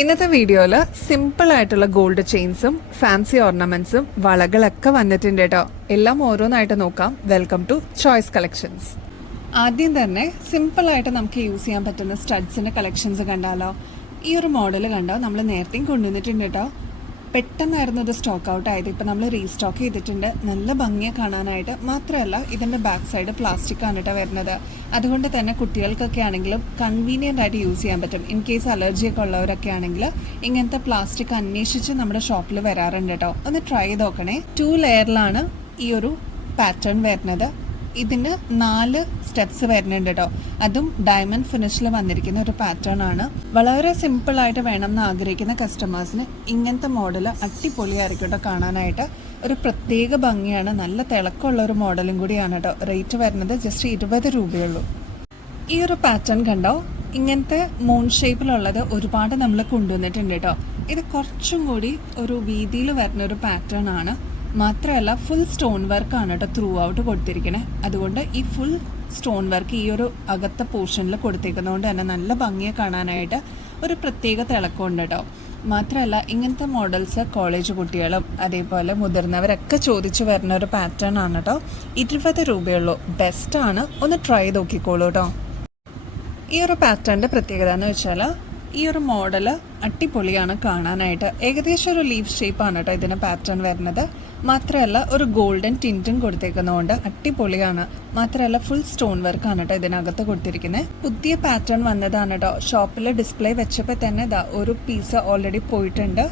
ഇന്നത്തെ വീഡിയോയിൽ സിമ്പിൾ ആയിട്ടുള്ള ഗോൾഡ് ചെയിൻസും ഫാൻസി ഓർണമെന്റ്സും വളകളൊക്കെ വന്നിട്ടുണ്ട് കേട്ടോ. എല്ലാം ഓരോന്നായിട്ട് നോക്കാം. Welcome to choice collections. ആദ്യം തന്നെ സിമ്പിൾ ആയിട്ട് നമുക്ക് യൂസ് ചെയ്യാൻ പറ്റുന്ന സ്റ്റഡ്സിന്റെ കളക്ഷൻസ് കണ്ടാലോ. ഈ ഒരു മോഡൽ കണ്ടോ, നമ്മൾ നേരത്തെയും കൊണ്ടുവന്നിട്ടുണ്ട് കേട്ടോ. പെട്ടെന്നായിരുന്നു ഇത് സ്റ്റോക്ക് ഔട്ട് ആയത്. ഇപ്പം നമ്മൾ റീസ്റ്റോക്ക് ചെയ്തിട്ടുണ്ട്. നല്ല ഭംഗിയെ കാണാനായിട്ട്. മാത്രമല്ല ഇതിൻ്റെ ബാക്ക് സൈഡ് പ്ലാസ്റ്റിക് ആണ് കേട്ടോ വരുന്നത്. അതുകൊണ്ട് തന്നെ കുട്ടികൾക്കൊക്കെ ആണെങ്കിലും കൺവീനിയൻ്റ് ആയിട്ട് യൂസ് ചെയ്യാൻ പറ്റും. ഇൻ കേസ് അലർജിയൊക്കെ ഉള്ളവരൊക്കെ ആണെങ്കിൽ ഇങ്ങനത്തെ പ്ലാസ്റ്റിക് അന്വേഷിച്ച് നമ്മുടെ ഷോപ്പിൽ വരാറുണ്ട് കേട്ടോ. ഒന്ന് ട്രൈ ചെയ്ത് നോക്കണേ. 2 ലെയറിലാണ് ഈ ഒരു പാറ്റേൺ വരുന്നത്. ഇതിന് 4 സ്റ്റെപ്സ് വരുന്നുണ്ട് കേട്ടോ. അതും ഡയമണ്ട് ഫിനിഷിൽ വന്നിരിക്കുന്ന ഒരു പാറ്റേൺ ആണ്. വളരെ സിമ്പിൾ ആയിട്ട് വേണം എന്ന് ആഗ്രഹിക്കുന്ന കസ്റ്റമേഴ്സിന് ഇങ്ങനത്തെ മോഡൽ അടിപൊളിയായിരിക്കും കേട്ടോ കാണാനായിട്ട്. ഒരു പ്രത്യേക ഭംഗിയാണ്. നല്ല തിളക്കമുള്ള ഒരു മോഡലും കൂടിയാണ് കേട്ടോ. റേറ്റ് വരുന്നത് ജസ്റ്റ് 20 രൂപയുള്ളൂ. ഈ ഒരു പാറ്റേൺ കണ്ടോ, ഇങ്ങനത്തെ മൂൺ ഷേപ്പിലുള്ളത് ഒരുപാട് നമ്മൾ കൊണ്ടുവന്നിട്ടുണ്ട് കേട്ടോ. ഇത് കുറച്ചും കൂടി ഒരു വീതിയിൽ വരുന്ന ഒരു പാറ്റേൺ ആണ്. മാത്രമല്ല ഫുൾ സ്റ്റോൺ വർക്കാണ് കേട്ടോ ത്രൂ ഔട്ട് കൊടുത്തിരിക്കണേ. അതുകൊണ്ട് ഈ ഫുൾ സ്റ്റോൺ വർക്ക് ഈ ഒരു അകത്തെ പോർഷനിൽ കൊടുത്തേക്കുന്നതുകൊണ്ട് തന്നെ നല്ല ഭംഗിയെ കാണാനായിട്ട് ഒരു പ്രത്യേക തിളക്കമുണ്ട് കേട്ടോ. മാത്രമല്ല ഇങ്ങനത്തെ മോഡൽസ് കോളേജ് കുട്ടികളും അതേപോലെ മുതിർന്നവരൊക്കെ ചോദിച്ചു വരുന്ന ഒരു പാറ്റേൺ ആണ് കേട്ടോ. 20 രൂപയുള്ളൂ. ബെസ്റ്റാണ്. ഒന്ന് ട്രൈ ചെയ്ത് നോക്കിക്കോളൂ കേട്ടോ. ഈ ഒരു പാറ്റേണിൻ്റെ പ്രത്യേകത എന്ന് വെച്ചാൽ ഈ ഒരു മോഡൽ അടിപൊളിയാണ് കാണാനായിട്ട്. ഏകദേശം ഒരു ലീഫ് ഷേപ്പാണ് കേട്ടോ ഇതിന് പാറ്റേൺ വരുന്നത്. മാത്രമല്ല ഒരു ഗോൾഡൻ ടിൻറ്റും കൊടുത്തേക്കുന്നതുകൊണ്ട് അടിപൊളിയാണ്. മാത്രമല്ല ഫുൾ സ്റ്റോൺ വർക്കാണ് കേട്ടോ ഇതിനകത്ത് കൊടുത്തിരിക്കുന്നത്. പുതിയ പാറ്റേൺ വന്നതാണ് കേട്ടോ. ഷോപ്പിൽ ഡിസ്പ്ലേ വെച്ചപ്പോൾ തന്നെ ഇതാ ഒരു പീസ് ഓൾറെഡി പോയിട്ടുണ്ട്.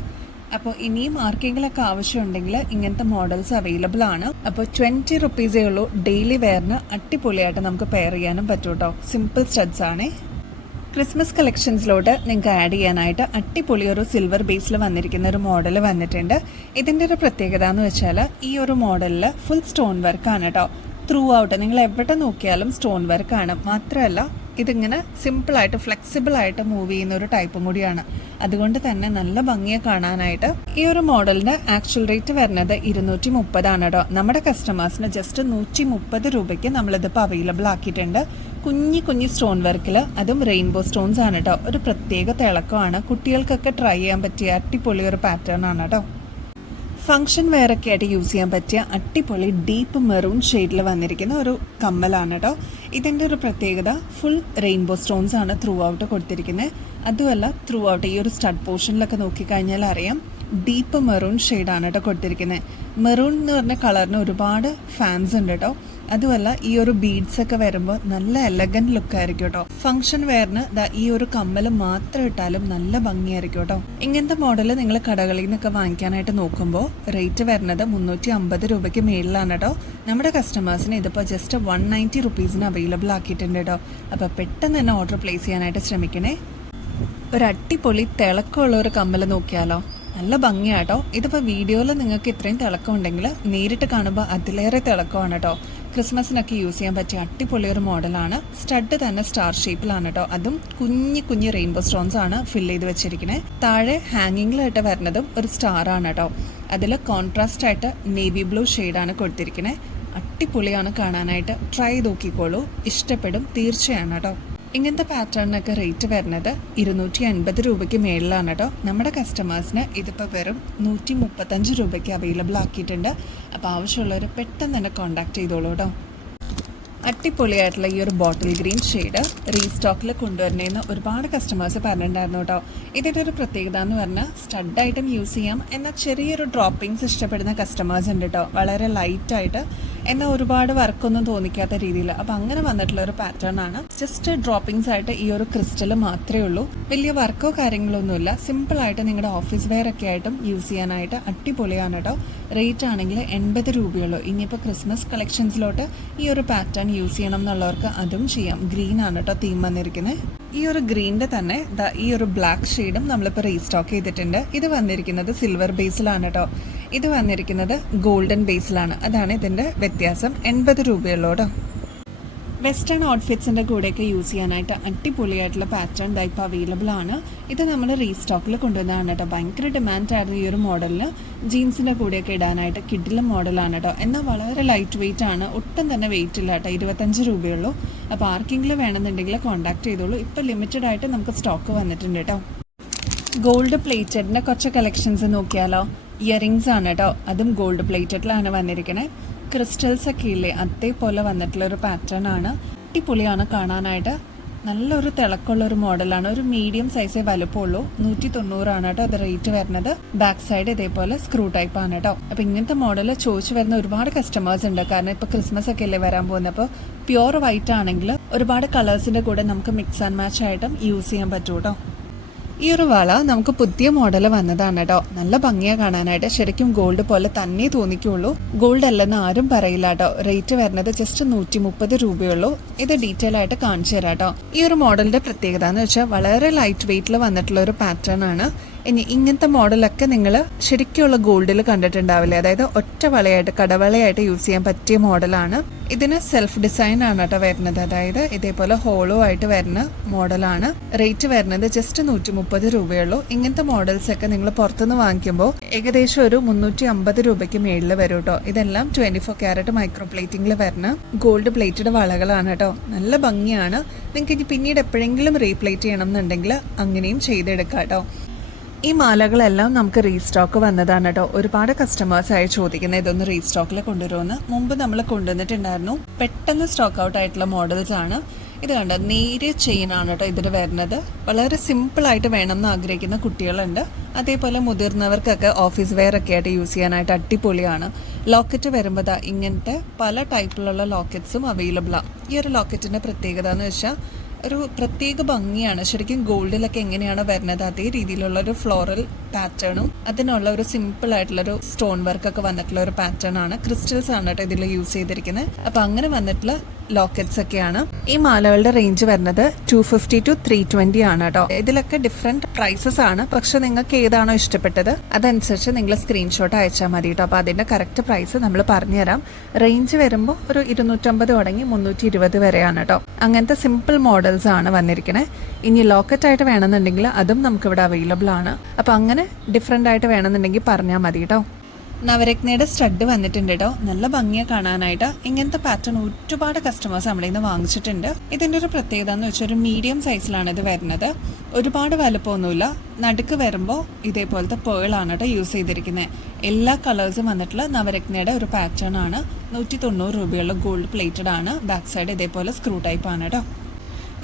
അപ്പോൾ ഇനിയും ആർക്കെങ്കിലൊക്കെ ആവശ്യമുണ്ടെങ്കിൽ ഇങ്ങനത്തെ മോഡൽസ് അവൈലബിൾ ആണ്. അപ്പോൾ 20 റുപ്പീസേ ഉള്ളൂ. ഡെയിലി വെയറിന് അടിപൊളിയായിട്ട് നമുക്ക് പെയർ ചെയ്യാനും പറ്റും കേട്ടോ. സിമ്പിൾ സ്റ്റഡ്സ് ആണേ. ക്രിസ്മസ് കളക്ഷൻസിലോട്ട് നിങ്ങൾക്ക് ആഡ് ചെയ്യാനായിട്ട് അടിപൊളി ഒരു സിൽവർ ബേസിൽ വന്നിരിക്കുന്ന ഒരു മോഡൽ വന്നിട്ടുണ്ട്. ഇതിൻ്റെ ഒരു പ്രത്യേകത എന്ന് വെച്ചാൽ ഈ ഒരു മോഡലിൽ ഫുൾ സ്റ്റോൺ വർക്കാണ് കേട്ടോ. ത്രൂ ഔട്ട് നിങ്ങൾ എവിടെ നോക്കിയാലും സ്റ്റോൺ വർക്കാണ്. മാത്രമല്ല ഇതിങ്ങനെ സിമ്പിളായിട്ട് ഫ്ലെക്സിബിളായിട്ട് മൂവ് ചെയ്യുന്ന ഒരു ടൈപ്പും കൂടിയാണ്. അതുകൊണ്ട് തന്നെ നല്ല ഭംഗിയെ കാണാനായിട്ട്. ഈ ഒരു മോഡലിൻ്റെ ആക്ച്വൽ റേറ്റ് വരുന്നത് 230 ആണ് കേട്ടോ. നമ്മുടെ കസ്റ്റമേഴ്സിന് ജസ്റ്റ് 130 രൂപയ്ക്ക് നമ്മളിതിപ്പോൾ അവൈലബിൾ ആക്കിയിട്ടുണ്ട്. കുഞ്ഞി സ്റ്റോൺ വർക്കിൽ, അതും റെയിൻബോ സ്റ്റോൺസ് ആണ് കേട്ടോ. ഒരു പ്രത്യേക തിളക്കമാണ്. കുട്ടികൾക്കൊക്കെ ട്രൈ ചെയ്യാൻ പറ്റിയ അടിപൊളി ഒരു പാറ്റേൺ ആണ് കേട്ടോ. ഫംഗ്ഷൻ വെയറൊക്കെ ആയിട്ട് യൂസ് ചെയ്യാൻ പറ്റിയ അടിപൊളി ഡീപ്പ് മെറൂൺ ഷെയ്ഡിൽ വന്നിരിക്കുന്ന ഒരു കമ്മലാണ് കേട്ടോ. ഇതിൻ്റെ ഒരു പ്രത്യേകത ഫുൾ റെയിൻബോ സ്റ്റോൺസ് ആണ് ത്രൂ ഔട്ട് കൊടുത്തിരിക്കുന്നത്. അതുമല്ല ത്രൂ ഔട്ട് ഈ ഒരു സ്റ്റഡ് പോർഷനിലൊക്കെ നോക്കിക്കഴിഞ്ഞാൽ അറിയാം ഡീപ്പ് മെറൂൺ ഷെയ്ഡാണ് കേട്ടോ കൊടുത്തിരിക്കുന്നത്. മെറൂൺ എന്ന് പറഞ്ഞ കളറിന് ഒരുപാട് ഫാൻസ് ഉണ്ട് കേട്ടോ. അതുമല്ല ഈ ഒരു ബീഡ്സ് ഒക്കെ വരുമ്പോൾ നല്ല എലഗന്റ് ലുക്കായിരിക്കും കേട്ടോ. ഫംഗ്ഷൻ വെയറിന് ഈ ഒരു കമ്മൽ മാത്രം ഇട്ടാലും നല്ല ഭംഗിയായിരിക്കും കേട്ടോ. ഇങ്ങനത്തെ മോഡൽ നിങ്ങൾ കടകളിൽ നിന്നൊക്കെ വാങ്ങിക്കാനായിട്ട് നോക്കുമ്പോൾ റേറ്റ് വരുന്നത് 350 രൂപയ്ക്ക് മേളിലാണ് കേട്ടോ. നമ്മുടെ കസ്റ്റമേഴ്സിന് ഇതിപ്പോൾ ജസ്റ്റ് 190 റുപ്പീസിന് അവൈലബിൾ ആക്കിയിട്ടുണ്ട് കേട്ടോ. അപ്പോൾ പെട്ടെന്ന് തന്നെ ഓർഡർ പ്ലേസ് ചെയ്യാനായിട്ട് ശ്രമിക്കണേ. ഒരു അടിപൊളി തിളക്കമുള്ള ഒരു കമ്മൽ നോക്കിയാലോ, നല്ല ഭംഗിയാട്ടോ. ഇതിപ്പോൾ വീഡിയോയിൽ നിങ്ങൾക്ക് ഇത്രയും തിളക്കം ഉണ്ടെങ്കിൽ നേരിട്ട് കാണുമ്പോൾ അതിലേറെ തിളക്കമാണ് കേട്ടോ. ക്രിസ്മസിനൊക്കെ യൂസ് ചെയ്യാൻ പറ്റിയ അടിപൊളി ഒരു മോഡലാണ്. സ്റ്റഡ് തന്നെ സ്റ്റാർ ഷേപ്പിലാണ് കേട്ടോ. അതും കുഞ്ഞി റെയിൻബോ സ്റ്റോൺസ് ആണ് ഫിൽ ചെയ്ത് വെച്ചിരിക്കുന്നത്. താഴെ ഹാങ്ങിങ്ങിലായിട്ട് വരുന്നതും ഒരു സ്റ്റാർ ആണ് കേട്ടോ. അതിൽ കോൺട്രാസ്റ്റ് ആയിട്ട് നേവി ബ്ലൂ ഷെയ്ഡാണ് കൊടുത്തിരിക്കുന്നത്. അടിപൊളിയാണ് കാണാനായിട്ട്. ട്രൈ നോക്കിക്കോളൂ, ഇഷ്ടപ്പെടും തീർച്ചയാണ് കേട്ടോ. ഇങ്ങനത്തെ പാറ്റേണിനൊക്കെ റേറ്റ് വരുന്നത് 250 രൂപയ്ക്ക് മേളിലാണ് കേട്ടോ. നമ്മുടെ കസ്റ്റമേഴ്സിന് ഇതിപ്പോൾ വെറും 135 രൂപയ്ക്ക് അവൈലബിൾ ആക്കിയിട്ടുണ്ട്. അപ്പോൾ ആവശ്യമുള്ളവർ പെട്ടെന്ന് തന്നെ കോൺടാക്ട് ചെയ്തോളൂ കേട്ടോ. അടിപൊളിയായിട്ടുള്ള ഈ ഒരു ബോട്ടിൽ ഗ്രീൻ ഷെയ്ഡ് റീസ്റ്റോക്കിൽ കൊണ്ടുവരുന്നതെന്ന് ഒരുപാട് കസ്റ്റമേഴ്സ് പറഞ്ഞിട്ടുണ്ടായിരുന്നു കേട്ടോ. ഇതിൻ്റെ ഒരു പ്രത്യേകത എന്ന് പറഞ്ഞാൽ സ്റ്റഡായിട്ടും യൂസ് ചെയ്യാം. എന്നാൽ ചെറിയൊരു ഡ്രോപ്പിങ്സ് ഇഷ്ടപ്പെടുന്ന കസ്റ്റമേഴ്സ് ഉണ്ട് കേട്ടോ. വളരെ ലൈറ്റായിട്ട് എന്നാൽ ഒരുപാട് വർക്കൊന്നും തോന്നിക്കാത്ത രീതിയിൽ. അപ്പോൾ അങ്ങനെ വന്നിട്ടുള്ള ഒരു പാറ്റേൺ ആണ്. ജസ്റ്റ് ഡ്രോപ്പിങ്സ് ആയിട്ട് ഈ ഒരു ക്രിസ്റ്റൽ മാത്രമേ ഉള്ളൂ. വലിയ വർക്കോ കാര്യങ്ങളൊന്നുമില്ല. സിമ്പിളായിട്ട് നിങ്ങളുടെ ഓഫീസ് വെയർ ഒക്കെ ആയിട്ടും യൂസ് ചെയ്യാനായിട്ട് അടിപൊളിയാണ് കേട്ടോ. റേറ്റ് ആണെങ്കിൽ 80 രൂപയുള്ളൂ. ഇനിയിപ്പോൾ ക്രിസ്മസ് കളക്ഷൻസിലോട്ട് ഈ ഒരു പാറ്റേൺ യൂസ് ചെയ്യണം എന്നുള്ളവർക്ക് അതും ചെയ്യാം. ഗ്രീൻ ആണ് കേട്ടോ തീം വന്നിരിക്കുന്നത്. ഈ ഒരു ഗ്രീനിൻ്റെ തന്നെ ഈ ഒരു ബ്ലാക്ക് ഷെയ്ഡും നമ്മളിപ്പോൾ റീസ്റ്റോക്ക് ചെയ്തിട്ടുണ്ട്. ഇത് വന്നിരിക്കുന്നത് സിൽവർ ബേസിലാണ് കേട്ടോ. ഇത് വന്നിരിക്കുന്നത് ഗോൾഡൻ ബേസിലാണ്. അതാണ് ഇതിൻ്റെ വ്യത്യാസം. 80 രൂപയുള്ളൂ കേട്ടോ. വെസ്റ്റേൺ ഔട്ട്ഫിറ്റ്സിൻ്റെ കൂടെയൊക്കെ യൂസ് ചെയ്യാനായിട്ട് അടിപൊളിയായിട്ടുള്ള പാറ്റേൺ ഇപ്പോൾ അവൈലബിൾ ആണ്. ഇത് നമ്മൾ റീസ്റ്റോക്കിൽ കൊണ്ടുവന്നതാണ് കേട്ടോ. ഭയങ്കര ഡിമാൻഡായിരുന്നു ഈ ഒരു മോഡലിന്. ജീൻസിൻ്റെ കൂടെയൊക്കെ ഇടാനായിട്ട് കിഡിലും മോഡലാണ് കേട്ടോ. എന്നാൽ വളരെ ലൈറ്റ് വെയിറ്റ് ആണ്. ഒട്ടും തന്നെ വെയിറ്റ് ഇല്ല കേട്ടോ. 25 രൂപയുള്ളൂ. അപ്പോൾ ആർക്കെങ്കിലും വേണമെന്നുണ്ടെങ്കിൽ കോൺടാക്ട് ചെയ്തോളൂ. ഇപ്പോൾ ലിമിറ്റഡ് ആയിട്ട് നമുക്ക് സ്റ്റോക്ക് വന്നിട്ടുണ്ട് കേട്ടോ. ഗോൾഡ് പ്ലേറ്റഡിൻ്റെ കുറച്ച് കളക്ഷൻസ് നോക്കിയാലോ. ഇയറിങ്സ് ആണ് കേട്ടോ, അതും ഗോൾഡ് പ്ലേറ്റഡിലാണ് വന്നിരിക്കണേ. ക്രിസ്റ്റൽസ് ഒക്കെ ഇല്ലേ, അതേപോലെ വന്നിട്ടുള്ളൊരു പാറ്റേൺ ആണ്. അടിപൊളിയാണ് കാണാനായിട്ട്. നല്ലൊരു തിളക്കമുള്ളൊരു മോഡലാണ്. ഒരു മീഡിയം സൈസേ വലുപ്പമുള്ളൂ. 190 കേട്ടോ അത് റേറ്റ് വരുന്നത്. ബാക്ക് സൈഡ് ഇതേപോലെ സ്ക്രൂ ടൈപ്പ് ആണ് കേട്ടോ. അപ്പൊ ഇങ്ങനത്തെ മോഡൽ ചോദിച്ചു വരുന്ന ഒരുപാട് കസ്റ്റമേഴ്സ് ഉണ്ട്. കാരണം ഇപ്പൊ ക്രിസ്മസ് ഒക്കെ അല്ലേ വരാൻ പോകുന്നത്. അപ്പോൾ പ്യുവർ വൈറ്റ് ആണെങ്കിൽ ഒരുപാട് കളേഴ്സിന്റെ കൂടെ നമുക്ക് മിക്സ് ആൻഡ് മാച്ച് ആയിട്ടും യൂസ് ചെയ്യാൻ പറ്റും കേട്ടോ. ഈ ഒരു വള നമുക്ക് പുതിയ മോഡൽ വന്നതാണ് കേട്ടോ. നല്ല ഭംഗിയാണ് കാണാനായിട്ട്. ശരിക്കും ഗോൾഡ് പോലെ തന്നെ തോന്നിക്കുള്ളൂ. ഗോൾഡ് അല്ലെന്ന് ആരും പറയില്ല കേട്ടോ. റേറ്റ് വരുന്നത് ജസ്റ്റ് 130 രൂപയുള്ളൂ. ഇത് ഡീറ്റെയിൽ ആയിട്ട് കാണിച്ചു തരാം കേട്ടോ. ഈ ഒരു മോഡലിന്റെ പ്രത്യേകത എന്ന് വെച്ചാൽ വളരെ ലൈറ്റ് വെയിറ്റിൽ വന്നിട്ടുള്ള ഒരു പാറ്റേൺ ആണ്. ഇനി ഇങ്ങനത്തെ മോഡലൊക്കെ നിങ്ങൾ ശരിക്കുള്ള ഗോൾഡിൽ കണ്ടിട്ടുണ്ടാവില്ലേ, അതായത് ഒറ്റ വളയായിട്ട് കടവളയായിട്ട് യൂസ് ചെയ്യാൻ പറ്റിയ മോഡലാണ്. ഇതിന് സെൽഫ് ഡിസൈൻ ആണ് കേട്ടോ വരുന്നത്. അതായത് ഇതേപോലെ ഹോളോ ആയിട്ട് വരുന്ന മോഡലാണ്. റേറ്റ് വരുന്നത് ജസ്റ്റ് 130 രൂപയുള്ളൂ. ഇങ്ങനത്തെ മോഡൽസ് ഒക്കെ നിങ്ങൾ പുറത്തുനിന്ന് വാങ്ങിക്കുമ്പോൾ ഏകദേശം ഒരു 350 രൂപയ്ക്ക് മേളിൽ വരും കേട്ടോ. ഇതെല്ലാം 24 ക്യാരറ്റ് മൈക്രോ പ്ലേറ്റിംഗിൽ വരുന്ന ഗോൾഡ് പ്ലേറ്റഡ് വളകളാണ് കേട്ടോ. നല്ല ഭംഗിയാണ്. നിങ്ങൾക്ക് ഇനി പിന്നീട് എപ്പോഴെങ്കിലും റീപ്ലേറ്റ് ചെയ്യണം എന്നുണ്ടെങ്കിൽ അങ്ങനെയും ചെയ്തെടുക്കാം കേട്ടോ. ഈ മാലകളെല്ലാം നമുക്ക് റീസ്റ്റോക്ക് വന്നതാണ് കേട്ടോ. ഒരുപാട് കസ്റ്റമേഴ്സ് ആയി ചോദിക്കുന്നത് ഇതൊന്ന് റീസ്റ്റോക്കിൽ കൊണ്ടുവരുമെന്ന്. മുമ്പ് നമ്മൾ കൊണ്ടുവന്നിട്ടുണ്ടായിരുന്നു. പെട്ടെന്ന് സ്റ്റോക്ക് ഔട്ട് ആയിട്ടുള്ള മോഡൽസ് ആണ്. ഇത് കണ്ട നേരിയ ചെയിൻ ആണ് കേട്ടോ ഇതിന് വരുന്നത്. വളരെ സിമ്പിൾ ആയിട്ട് വേണമെന്ന് ആഗ്രഹിക്കുന്ന കുട്ടികളുണ്ട്. അതേപോലെ മുതിർന്നവർക്കൊക്കെ ഓഫീസ് വെയർ ഒക്കെ ആയിട്ട് യൂസ് ചെയ്യാനായിട്ട് അടിപൊളിയാണ്. ലോക്കറ്റ് വരുമ്പോൾ ഇങ്ങനത്തെ പല ടൈപ്പിലുള്ള ലോക്കറ്റ്സും അവൈലബിൾ ആണ്. ഈ ഒരു ലോക്കറ്റിന്റെ പ്രത്യേകത എന്ന് വെച്ചാൽ ഒരു പ്രത്യേക ഭംഗിയാണ്. ശരിക്കും ഗോൾഡിലൊക്കെ എങ്ങനെയാണ് വരുന്നത് അതേ രീതിയിലുള്ള ഒരു ഫ്ലോറൽ പാറ്റേണും അതിനുള്ള ഒരു സിമ്പിൾ ആയിട്ടുള്ളൊരു സ്റ്റോൺ വർക്ക് ഒക്കെ വന്നിട്ടുള്ള ഒരു പാറ്റേൺ ആണ്. ക്രിസ്റ്റൽസ് ആണ് കേട്ടോ ഇതിൽ യൂസ് ചെയ്തിരിക്കുന്നത്. അപ്പൊ അങ്ങനെ വന്നിട്ടുള്ള ലോക്കറ്റ്സ് ഒക്കെയാണ്. ഈ മാലകളുടെ റേഞ്ച് വരുന്നത് 250 to 320 ആണ് കേട്ടോ. ഇതിലൊക്കെ ഡിഫറെന്റ് പ്രൈസസ് ആണ്. പക്ഷെ നിങ്ങൾക്ക് ഏതാണോ ഇഷ്ടപ്പെട്ടത് അതനുസരിച്ച് നിങ്ങൾ സ്ക്രീൻഷോട്ട് അയച്ചാൽ മതി കേട്ടോ. അപ്പൊ അതിന്റെ കറക്റ്റ് പ്രൈസ് നമ്മൾ പറഞ്ഞുതരാം. റേഞ്ച് വരുമ്പോൾ ഒരു 250 തുടങ്ങി 320 വരെയാണ് കേട്ടോ. അങ്ങനത്തെ സിമ്പിൾ മോഡൽസ് ആണ് വന്നിരിക്കുന്നത്. ഇനി ലോക്കറ്റ് ആയിട്ട് വേണമെന്നുണ്ടെങ്കിൽ അതും നമുക്കിവിടെ അവൈലബിൾ ആണ്. അപ്പൊ അങ്ങനെ ഡിഫറെന്റ് ആയിട്ട് വേണമെന്നുണ്ടെങ്കിൽ പറഞ്ഞാൽ മതി കേട്ടോ. നവരത്നയുടെ സ്റ്റഡ് വന്നിട്ടുണ്ട് കേട്ടോ. നല്ല ഭംഗിയാണ് കാണാനായിട്ട്. ഇങ്ങനത്തെ പാറ്റേൺ ഒരുപാട് കസ്റ്റമേഴ്സ് നമ്മുടെ നിന്ന് വാങ്ങിച്ചിട്ടുണ്ട്. ഇതിന്റെ ഒരു പ്രത്യേകത എന്ന് വെച്ചാൽ ഒരു മീഡിയം സൈസിലാണ് ഇത് വരുന്നത്. ഒരുപാട് വലുപ്പമൊന്നുമില്ല. നടുക്ക് വരുമ്പോൾ ഇതേപോലത്തെ പേളാണ് കേട്ടോ യൂസ് ചെയ്തിരിക്കുന്നത്. എല്ലാ കളേഴ്സും വന്നിട്ടുള്ള നവരത്നയുടെ ഒരു പാറ്റേൺ ആണ്. 190 രൂപയുള്ള ഗോൾഡ് പ്ലേറ്റഡ് ആണ്. ബാക്ക് സൈഡ് ഇതേപോലെ സ്ക്രൂ ടൈപ്പ് ആണ് കേട്ടോ.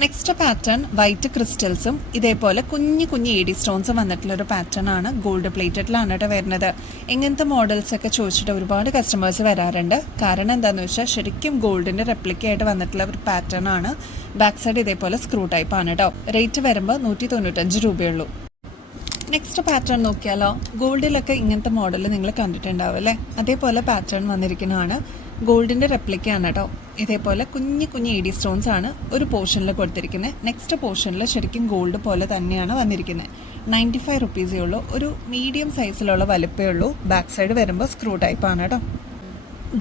നെക്സ്റ്റ് പാറ്റേൺ വൈറ്റ് ക്രിസ്റ്റൽസും ഇതേപോലെ കുഞ്ഞു കുഞ്ഞു എഡി സ്റ്റോൺസും വന്നിട്ടുള്ള ഒരു പാറ്റേൺ ആണ്. ഗോൾഡ് പ്ലേറ്റഡിലാണ് കേട്ടോ വരുന്നത്. ഇങ്ങനത്തെ മോഡൽസ് ഒക്കെ ചോദിച്ചിട്ട് ഒരുപാട് കസ്റ്റമേഴ്സ് വരാറുണ്ട്. കാരണം എന്താണെന്ന് വെച്ചാൽ ശരിക്കും ഗോൾഡിന്റെ റെപ്ലിക്ക ആയിട്ട് വന്നിട്ടുള്ള ഒരു പാറ്റേൺ ആണ്. ബാക്ക് സൈഡ് ഇതേപോലെ സ്ക്രൂ ടൈപ്പ് ആണ് കേട്ടോ. റേറ്റ് വരുമ്പോൾ 195 രൂപയുള്ളൂ. നെക്സ്റ്റ് പാറ്റേൺ നോക്കിയാലോ. ഗോൾഡിലൊക്കെ ഇങ്ങനത്തെ മോഡൽ നിങ്ങൾ കണ്ടിട്ടുണ്ടാവും അല്ലേ. അതേപോലെ പാറ്റേൺ വന്നിരിക്കുന്നതാണ്. ഗോൾഡിന്റെ റെപ്ലിക്കയാണ് കേട്ടോ. ഇതേപോലെ കുഞ്ഞു കുഞ്ഞു എഡി സ്റ്റോൺസ് ആണ് ഒരു പോർഷനിൽ കൊടുത്തിരിക്കുന്നത്. നെക്സ്റ്റ് പോർഷനിൽ ശരിക്കും ഗോൾഡ് പോലെ തന്നെയാണ് വന്നിരിക്കുന്നത്. 95 റുപ്പീസേ ഉള്ളൂ. ഒരു മീഡിയം സൈസിലുള്ള വലുപ്പേ ഉള്ളൂ. ബാക്ക് സൈഡ് വരുമ്പോൾ സ്ക്രൂ ടൈപ്പ് ആണ് കേട്ടോ.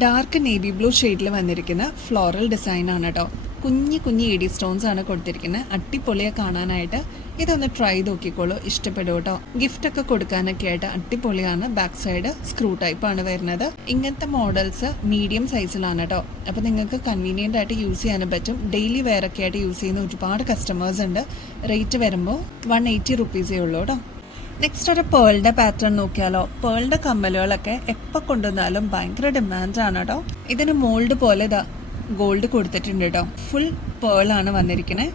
ഡാർക്ക് നേവി ബ്ലൂ ഷെയ്ഡിൽ വന്നിരിക്കുന്ന ഫ്ലോറൽ ഡിസൈൻ ആണ് കേട്ടോ. കുഞ്ഞു കുഞ്ഞു എഡി സ്റ്റോൺസ് ആണ് കൊടുത്തിരിക്കുന്നത്. അടിപൊളിയെ കാണാനായിട്ട്. ഇതൊന്ന് ട്രൈ നോക്കിക്കോളൂ, ഇഷ്ടപ്പെടും കേട്ടോ. ഗിഫ്റ്റ് ഒക്കെ കൊടുക്കാനൊക്കെ ആയിട്ട് അടിപൊളിയാണ്. ബാക്ക് സൈഡ് സ്ക്രൂ ടൈപ്പ് ആണ് വരുന്നത്. ഇങ്ങനത്തെ മോഡൽസ് മീഡിയം സൈസിലാണ് കേട്ടോ. അപ്പൊ നിങ്ങൾക്ക് കൺവീനിയന്റ് ആയിട്ട് യൂസ് ചെയ്യാനും പറ്റും. ഡെയിലി വെയർ ഒക്കെ ആയിട്ട് യൂസ് ചെയ്യുന്ന ഒരുപാട് കസ്റ്റമേഴ്സ് ഉണ്ട്. റേറ്റ് വരുമ്പോൾ 180 റുപ്പീസേ ഉള്ളൂ കേട്ടോ. നെക്സ്റ്റ് ഒരു പേളിന്റെ പാറ്റേൺ നോക്കിയാലോ. പേളിന്റെ കമ്മലുകളൊക്കെ എപ്പോൾ കൊണ്ടുവന്നാലും ഭയങ്കര ഡിമാൻഡാണ് കേട്ടോ. ഇതിന് മോൾഡ് പോലെ ഗോൾഡ് കൊടുത്തിട്ടുണ്ട് കേട്ടോ. ഫുൾ പേളാണ് വന്നിരിക്കുന്നത്.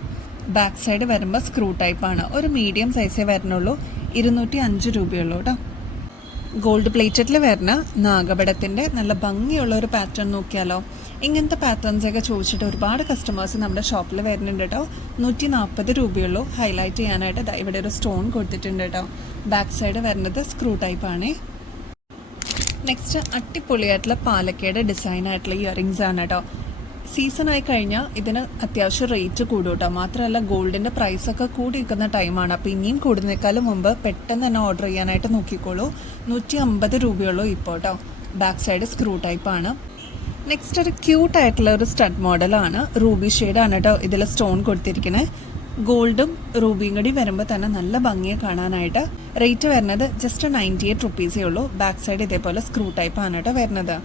ബാക്ക് സൈഡ് വരുമ്പോൾ സ്ക്രൂ ടൈപ്പ് ആണ്. ഒരു മീഡിയം സൈസേ വരുന്നുള്ളൂ. 205 രൂപയുള്ളൂ കേട്ടോ. ഗോൾഡ് പ്ലേറ്റഡിൽ വരുന്ന നാഗപടത്തിന്റെ നല്ല ഭംഗിയുള്ള ഒരു പാറ്റേൺ നോക്കിയാലോ. ഇങ്ങനത്തെ പാറ്റേൺസ് ഒക്കെ ചോദിച്ചിട്ട് ഒരുപാട് കസ്റ്റമേഴ്സ് നമ്മുടെ ഷോപ്പിൽ വരുന്നുണ്ട് കേട്ടോ. 140 രൂപയുള്ളൂ. ഹൈലൈറ്റ് ചെയ്യാനായിട്ട് ഇവിടെ ഒരു സ്റ്റോൺ കൊടുത്തിട്ടുണ്ട് കേട്ടോ. ബാക്ക് സൈഡ് വരുന്നത് സ്ക്രൂ ടൈപ്പ് ആണ്. നെക്സ്റ്റ് അടിപൊളിയായിട്ടുള്ള പാലക്കയുടെ ഡിസൈൻ ആയിട്ടുള്ള ഇയറിങ്സ് ആണ് കേട്ടോ. സീസൺ ആയി കഴിഞ്ഞാൽ ഇതിന് അത്യാവശ്യം റേറ്റ് കൂടും കേട്ടോ. മാത്രമല്ല ഗോൾഡിന്റെ പ്രൈസ് ഒക്കെ കൂടി നിൽക്കുന്ന ടൈമാണ്. അപ്പോൾ ഇനിയും കൂടുന്നേക്കാളും മുമ്പ് പെട്ടെന്ന് തന്നെ ഓർഡർ ചെയ്യാനായിട്ട് നോക്കിക്കോളൂ. 150 രൂപയുള്ളൂ ഇപ്പോൾ കേട്ടോ. ബാക്ക് സൈഡ് സ്ക്രൂ ടൈപ്പ് ആണ്. നെക്സ്റ്റ് ഒരു ക്യൂട്ട് ആയിട്ടുള്ള ഒരു സ്റ്റഡ് മോഡലാണ്. റൂബി ഷെയ്ഡാണ് കേട്ടോ ഇതിൽ സ്റ്റോൺ കൊടുത്തിരിക്കുന്നത്. ഗോൾഡും റൂബിയും കൂടി വരുമ്പോൾ തന്നെ നല്ല ഭംഗിയെ കാണാനായിട്ട്. റേറ്റ് വരുന്നത് ജസ്റ്റ് 98 റുപ്പീസേ ഉള്ളൂ. ബാക്ക് സൈഡ് ഇതേപോലെ സ്ക്രൂ ടൈപ്പ് ആണ് കേട്ടോ വരുന്നത്.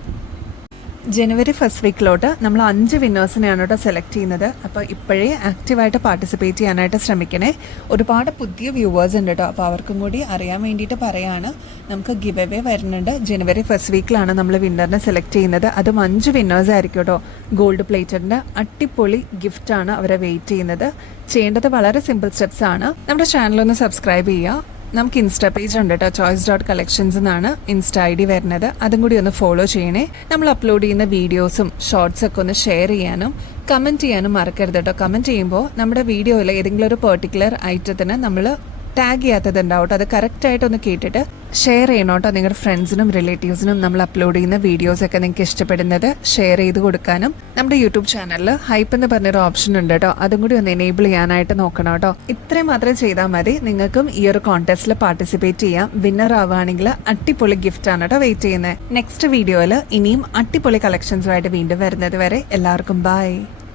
ജനുവരി ഫസ്റ്റ് വീക്കിലോട്ട് നമ്മൾ 5 വിന്നേഴ്സിനെയാണ് കേട്ടോ സെലക്ട് ചെയ്യുന്നത്. അപ്പോൾ ഇപ്പോഴേ ആക്റ്റീവായിട്ട് പാർട്ടിസിപ്പേറ്റ് ചെയ്യാനായിട്ട് ശ്രമിക്കണേ. ഒരുപാട് പുതിയ വ്യൂവേഴ്സ് ഉണ്ട് കേട്ടോ, അപ്പോൾ അവർക്കും കൂടി അറിയാൻ വേണ്ടിയിട്ട് പറയാണ്. നമുക്ക് ഗിവ് അവേ വരുന്നുണ്ട്. ജനുവരി ഫസ്റ്റ് വീക്കിലാണ് നമ്മൾ വിന്നറിനെ സെലക്ട് ചെയ്യുന്നത്. അതും 5 വിന്നേഴ്സ് ആയിരിക്കും കേട്ടോ. ഗോൾഡ് പ്ലേറ്റഡിൻ്റെ അടിപൊളി ഗിഫ്റ്റാണ് അവരെ വെയിറ്റ് ചെയ്യുന്നത്. ചെയ്യേണ്ടത് വളരെ സിമ്പിൾ സ്റ്റെപ്സ് ആണ്. നമ്മുടെ ചാനലൊന്ന് സബ്സ്ക്രൈബ് ചെയ്യുക. നമുക്ക് ഇൻസ്റ്റാ പേജ് ഉണ്ട് കേട്ടോ, choice.collections എന്നാണ് ഇൻസ്റ്റാ ID വരുന്നത്. അതും കൂടി ഒന്ന് ഫോളോ ചെയ്യണേ. നമ്മൾ അപ്ലോഡ് ചെയ്യുന്ന വീഡിയോസും ഷോർട്സ് ഒക്കെ ഒന്ന് ഷെയർ ചെയ്യാനും കമൻറ്റ് ചെയ്യാനും മറക്കരുത് കേട്ടോ. കമൻറ്റ് ചെയ്യുമ്പോൾ നമ്മുടെ വീഡിയോയിൽ ഏതെങ്കിലും ഒരു പെർട്ടിക്കുലർ ഐറ്റത്തിന് നമ്മൾ ടാഗ് ചെയ്യാത്തതുണ്ടാവട്ടോ, അത് കറക്റ്റായിട്ടൊന്ന് കേട്ടിട്ട് ഷെയർ ചെയ്യണം കേട്ടോ. നിങ്ങളുടെ ഫ്രണ്ട്സിനും റിലേറ്റീവ്സിനും നമ്മൾ അപ്ലോഡ് ചെയ്യുന്ന വീഡിയോസൊക്കെ നിങ്ങൾക്ക് ഇഷ്ടപ്പെടുന്നത് ഷെയർ ചെയ്ത് കൊടുക്കാനും. നമ്മുടെ യൂട്യൂബ് ചാനലിൽ ഹൈപ്പ് എന്ന് പറഞ്ഞൊരു ഓപ്ഷൻ ഉണ്ട് കേട്ടോ, അതും കൂടി ഒന്ന് എനേബിൾ ചെയ്യാനായിട്ട് നോക്കണം കേട്ടോ. ഇത്രയും മാത്രം ചെയ്താൽ മതി. നിങ്ങൾക്കും ഈ ഒരു കോൺടെസ്റ്റിൽ പാർട്ടിസിപ്പേറ്റ് ചെയ്യാം. വിന്നർ ആവുകയാണെങ്കിൽ അടിപൊളി ഗിഫ്റ്റാണ് കേട്ടോ വെയിറ്റ് ചെയ്യുന്നത്. നെക്സ്റ്റ് വീഡിയോയിൽ ഇനിയും അടിപൊളി കളക്ഷൻസുമായിട്ട് വീണ്ടും വരുന്നത് വരെ എല്ലാവർക്കും ബൈ.